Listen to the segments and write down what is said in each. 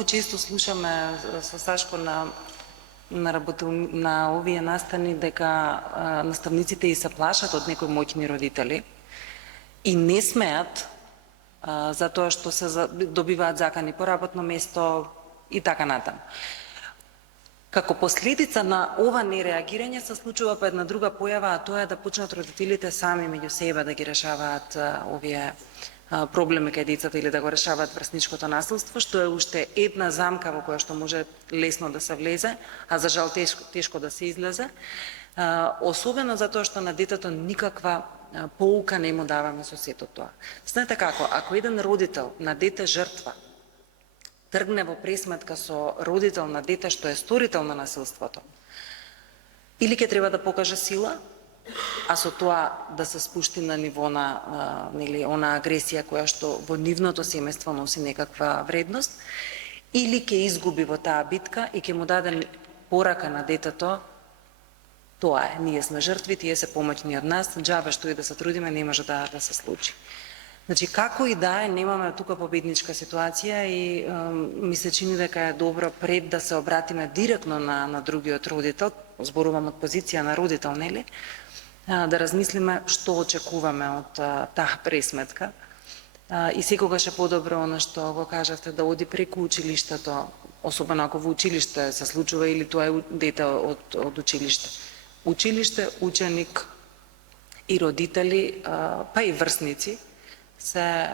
Многу често слушаме со Сашко на овие настани дека наставниците и се плашат од некои моќни родители и не смеат затоа што се добиваат закани по работно место и така натаму. Како последица на ова нереагирање се случува па една друга појава, а тоа е да почнат родителите сами меѓу себе да ги решаваат овие проблеми кај децата или да го решаваат врсничкото насилство, што е уште една замка во која што може лесно да се влезе, а за жал тешко да се излезе, особено затоа што на детето никаква поука не му даваме со сето тоа. Знаете како, ако еден родител на дете жртва тргне во пресметка со родител на дете што е сторител на насилството, или ќе треба да покаже сила, а со тоа да се спушти на ниво на она агресија која што во нивното семејство носи некаква вредност, или ќе изгуби во таа битка и ќе му даде порака на детето: тоа е, ние сме жртви, тие се помоќни од нас, џабе што и да се трудиме не може да се случи. Значи, како и да е, немаме тука победничка ситуација и ми се чини дека е добро пред да се обратиме директно на другиот родител, зборувам од позиција на родител, нели? Да размислиме што очекуваме од таа пресметка. И секогаш е подобро она што го кажавте, да оди преку училиштето, особено ако во училиште се случува или тоа е дете од училиште. Училиште, ученик и родители, па и врсници се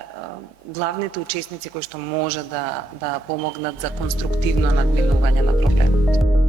главните учесници кои што може да помогнат за конструктивно надминување на проблемот.